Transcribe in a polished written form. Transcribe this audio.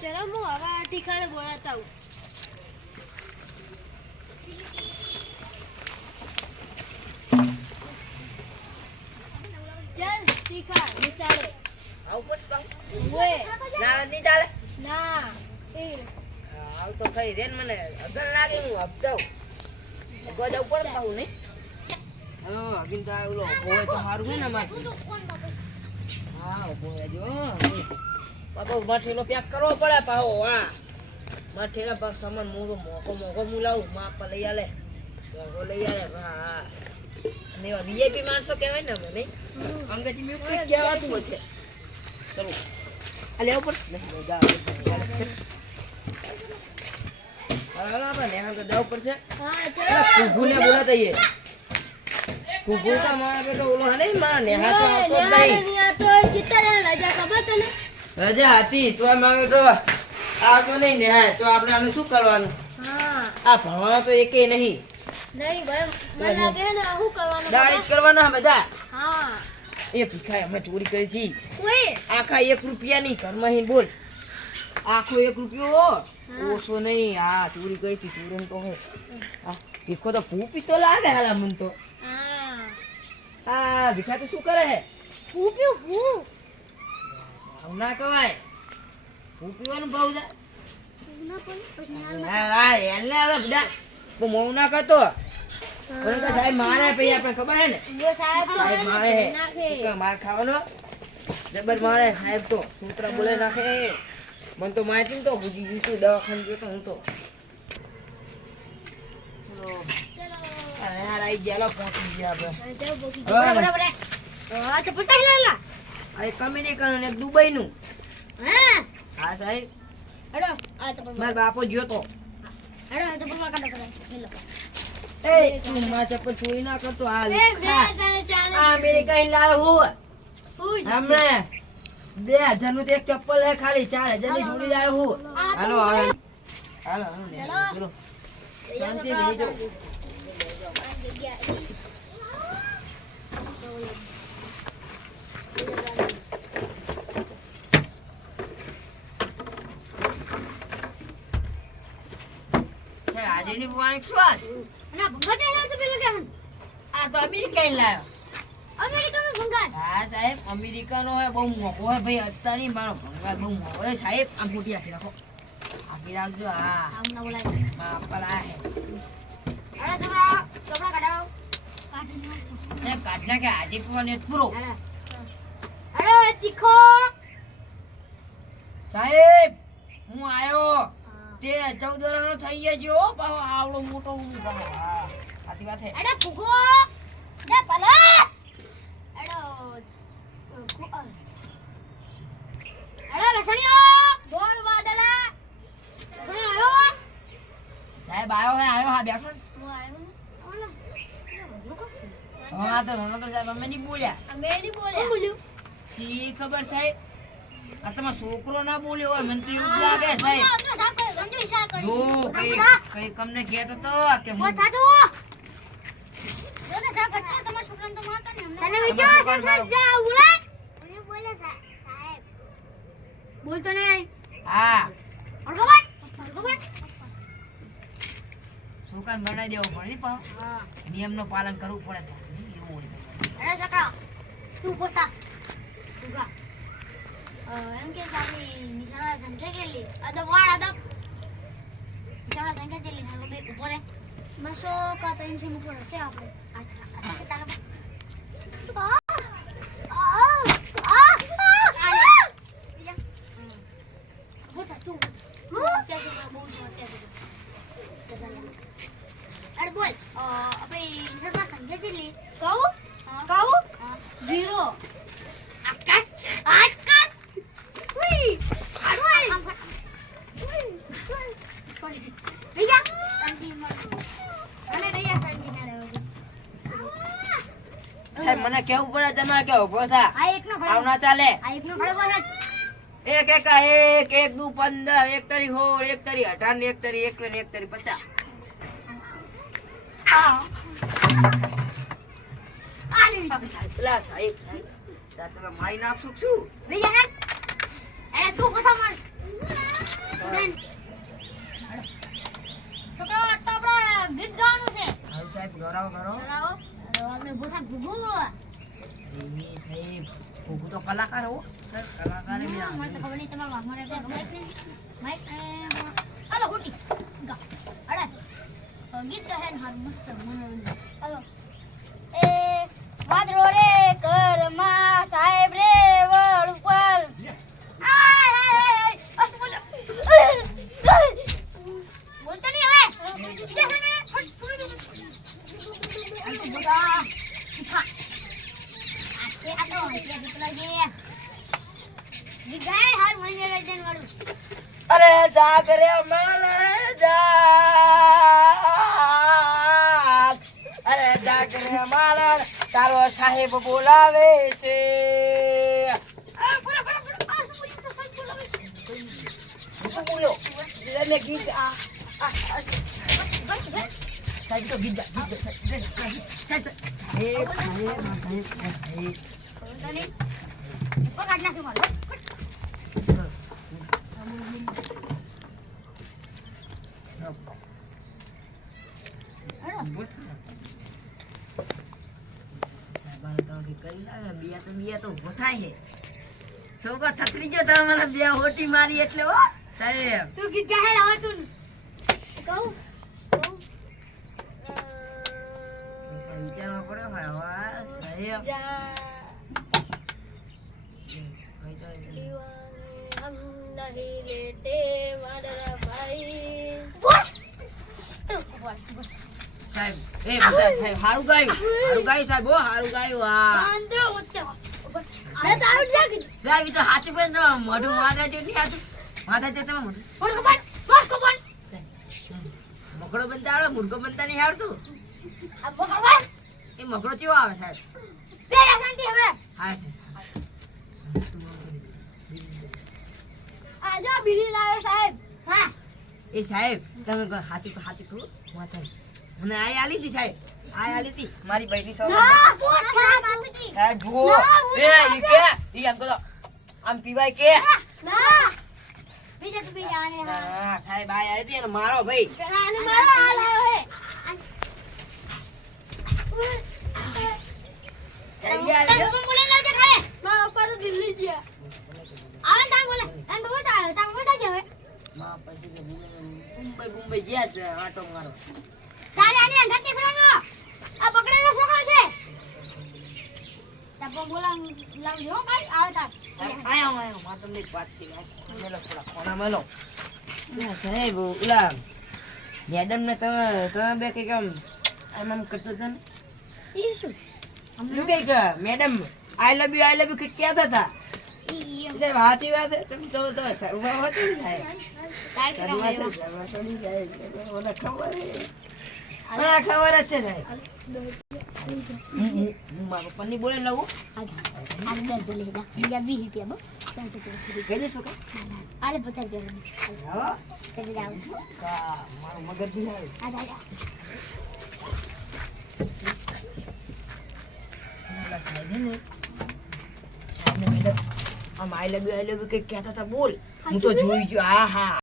ચલો હું હવે ટીખાને બોલાતા હું. ચાલ ટીખા નિશાળે આવું પડશે પાછું? ઓએ ના નહીં ચાલે ના એ આવ તો કઈ રેન મને અગર લાગે હું આપજાઉં ગોજ ઉપર પાઉં નહીં હલો અગિન તો ઓલો બોય તો મારું છે ને મારું હા બોય જો બાપા માઠેલો પેક કરવો પડે પાહો હા માઠેલા પાક સામાન મોગો મોગો મુલાવું માપ લઈ આલે મોગો લઈ આલે હા ને એવા વીઆઈપી માણસો કહેવાય ને અમે નહીં અંગ્રેજી મે કોઈ કહેવાતું હશે ચલો આ લેવું પડશે નહીં જા હાલો આપણે નેહા તો દાવ પડશે હા ચલો કુગુને બોલાતા એ કુગુ તો મારા બેટો ઓલો હે ને મારા નેહા તો આવતો જ નહીં નિયા તો ચિત્તરે રજા ખબર તને રજા હતી તો મારા બેટો આવતો નહીં નેહા તો આપણે આનું શું કરવાનું હા આ ભણવાનો તો એકે નહીં નહીં બરાબર મને લાગે ને શું કરવાનું દાડી જ કરવાના બધા હા એ ભીખાય અમે ચોરી કરી હતી કોઈ આખા 1 રૂપિયા ની ઘરમાં હિન બોલ આખો 1 રૂપિયો ઓછો નહીં આ ચોરી કરી હતી ચોરન તો હે આ ભીખો તો ભૂપી તો લાગે હાલા મન તો હા આ ભીખા તો શું કરે હે ભૂપ્યું ભૂ આવું ના કવાય ભૂપીવાનું ભાવ જા ના પણ પછી આ એને હવે બડા તો મોં ના કરતો પણ સાહેબ મારે પછી આપણે ખબર હે ને જો સાહેબ તો સાહેબ મારે હે નાખે શું માર ખાવાનો જબર મારે સાહેબ તો સૂત્ર બોલે નાખે મન તો માહિતી ને તો ભૂજી ગયું તું દવાખાને ગયો તો હું તો ચલો અરે હાર આઈ ગયા લો પહોંચી ગયા આપણે જાવ બોકી બરાબર હા તો પતાઈ લેલા આ એક અમેરિકન અને એક દુબઈ નું હા હા સાહેબ હેડો આ તો માર બાપો ગયો તો હેડો તો પકડ કાઢો લે લો એ તું માં ચપ્પલ ચોરી ના કરતો હાલ એ બે તને ચાલે આ અમેરિકન લાવ્યો હું હું હમણાં 2000 નું તો એક ચપ્પલ હે ખાલી 4000 ની જોડી લાવ્યો હું હાલો હવે હાલો ને ચલો શાંતિ બેહી જાઓ આજે ની વાણી શું ના ભંગાતે ના તો પેલો કેમ આ તો અમેરિકન લાવ્યો અમેરિકાનો ભંગાત હા સાહેબ અમેરિકાનો હે બહુ મોકો હે ભાઈ અત્યારે મારો ભંગાર બહુ મોકો હે સાહેબ આમ મોટી આપી રાખો આપી રાખજો હા આમ ના બોલાય બાપા આ હે અરે છોકરા કપડા કાઢાવ ને કાઢ નાખે આજે પીવાનો એક પૂરો અરે તીખો સાહેબ હું આયો તે 14 વર્ષનો થઈ ગયો પાહો આવડો મોટો હું પાહો હા સાચી વાત હે અરે ફુગો ને પલા અરે રસણિયો બોલ વાડલા કોણ આયો સાહેબ આયો હા બેઠો ને. હું આયો ને ઓલો હા તો સાહેબ અમે નહીં બોલ્યા અમે ની બોલ્યા બોલ્યું શી ખબર સાહેબ આ તમારો છોકરો ના બોલ્યો હોય મને તો એવું જ લાગે સાહેબ તો સાહેબ ગંજો ઈશારો કર્યો જો કઈ કમને કહેતો તો કે ઓ સાધુ જો ને સાહેબ અત્યારે તમારા છોકરાને તો મારતા ને તને વિચાર છે સાહેબ જા ઉલે મને બોલે સાહેબ બોલતો નહીં હા ભગવાન છોકરાને બનાવી દેવો પડે નહીં પાહો હા નિયમનું પાલન કરવું પડે તો એવું હોય અરે સકરા તું પોતા તું કા એમ કે આપણી નિશાળા સંખ્યા કેટલી આ તો વાળ આદબ નિશાળા સંખ્યા કેટલી ને બે ઉપર 200 કા 300 ઉપર હશે આપણે આ તારા અરે બોલ આપણે નિશાળા સંખ્યા કેટલી કહું 0 મને કેવું પડે તમારે કે ઉભો થા આવ ના ચાલે એક એક એક એક દુ 15 એક તરી 16 એક તરી 18 એક તરી 21 એક તરી 50 પેલા સાહેબ તમે મારી નાખશો શું તું ફ્રેન્ડ છોકરાઓ આજ તો આપણે ગીત ગાવાનું છે હારું સાહેબ ગૌરવ કરો ચલાવો આપણે બોથા ગુગુ એવી સાહેબ હું તો કલાકાર હો સાહેબ કલાકાર મને તો ખબર નહીં તમારા વાઘમાં રહેતો માઈક હાલો હોટી ગા અરે ગીત તો હે ને હાર મસ્ત મનોરંજન હાલો એ વાદળો રે કરમાં સાહેબ રે વળ ઉપર બોલતો નહીં હવે અરે જાગ રે માલ રે જાગ અરે જાગ રે માલ તારો સાહેબ બોલાવે છે શું બોલો લે ગીત સાહેબ તો ગીત હોટી મારી એટલે હો સાહેબ તું ગીત ગાહે આવે તું કહું વિચારવા પડે હા સાહેબ हम नहीं लेते मारा भाई સાહેબ એ સાહેબ હારું ગાયું સાહેબ હો હારું ગાયું હા અરે તારું જાગ સાહેબ ઈ તો હાચું પણ તમારું મોઢું માથા જેટલી હાચું માથા જેટલી મોઢું મકડો બનતા આવડે મુર્ગો બનતા નહીં આવડતું એ મકડો કેવો આવે સાહેબ હા આજો બીડી લાવે સાહેબ હા એ સાહેબ તમે હાચું કહો માથા મને આ આલી હતી સાહેબ આ આલી હતી મારી બૈરી સો ના પોઠા બાપુજી સાહેબ જુઓ એ ઈ કે ઈ આમ કહો આમ પીવાય કે ના બીજા તો બીજા આને હા હા સાહેબ આ આવી હતી અને મારો ભાઈ આને મારો હાલ આવ્યો હે સાહેબ યાર બોલે ના જે ખાય મારા પપ્પા તો દિલ્હી ગયા આવે તાર બોલે તાર બતા જાવે માં પછી કે મુંબઈ ગયા છે આટો મારો તારે આને અંગત નીકળવાનો આ પકડેલો છોકરો છે તાપો બોલા લાવજો કાઈ આવે તાર આયો માં તમને એક વાત કહી મેલો થોડા કોના મેલો સાહેબ ઓલા મેડમ ને તમે બે કે કેમ આમ કરતો હતા ને ઈ શું શું કે મેડમ આઈ લવ યુ કે કહેતા હતા ઈ સાહેબ સાચી વાત તમે શરૂમાં હોતી ને સાહેબ તાર શરૂમાં સડી જાય મને ખબર મને ખબર જ છે સાહેબ હું મારા પપ્પાની બોલે લઉં આ બે બોલે દા બીજા 20 રૂપિયા બો ચાલ ચાલ કહી દેશો કે આલે 50 રૂપિયા હા તે જાવ મારું મગજ બી સાહેબ આ જા સાહેબ ને મેડમ આમ આઈ લવ યુ કે કહેતા હતા બોલ હું તો જોઈ ગયો હા